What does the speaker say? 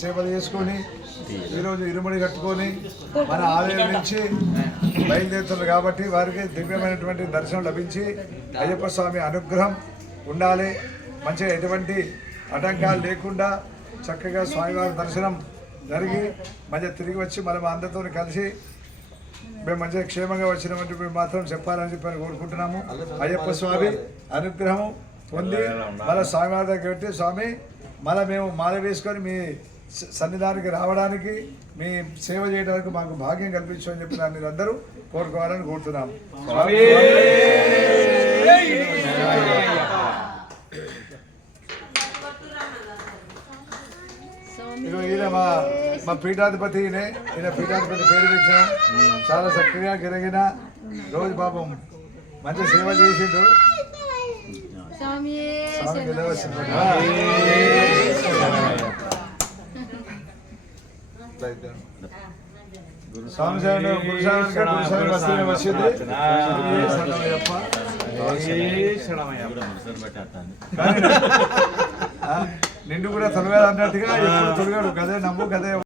సేవలు చేసుకొని ఈరోజు ఇరుముడి కట్టుకొని మన ఆలయం నుంచి బయలుదేరుతున్నారు కాబట్టి వారికి దివ్యమైనటువంటి దర్శనం లభించి అయ్యప్ప స్వామి అనుగ్రహం ఉండాలి. మంచిగా ఎటువంటి ఆటంకాలు లేకుండా చక్కగా స్వామివారి దర్శనం జరిగి మంచిగా తిరిగి వచ్చి మనం అందరితో కలిసి మేము మంచిగా క్షేమంగా వచ్చినామంటే మేము మాత్రం చెప్పాలని చెప్పని కోరుకుంటున్నాము. అయ్యప్ప స్వామి అనుగ్రహం పొంది మళ్ళీ స్వామివారి దగ్గర పెట్టి స్వామి మళ్ళీ మేము మాల వేసుకొని మీ సన్నిధానికి రావడానికి మీ సేవ చేయడానికి మాకు భాగ్యం కల్పించు అని చెప్పి మీరు అందరూ కోరుకోవాలని కోరుతున్నాము. ఈయన మా పీఠాధిపతి ఈయన పీఠాధిపతి పేరు పెట్టినాం. చాలా చక్కగా గిరగిన రోజు పాపం మంచి సేవ చేసిండు. స్వామి నిండు కూడా తొలగాడు అన్నట్టుగా ఎప్పుడు తొలగాడు కదే నమ్ము కదే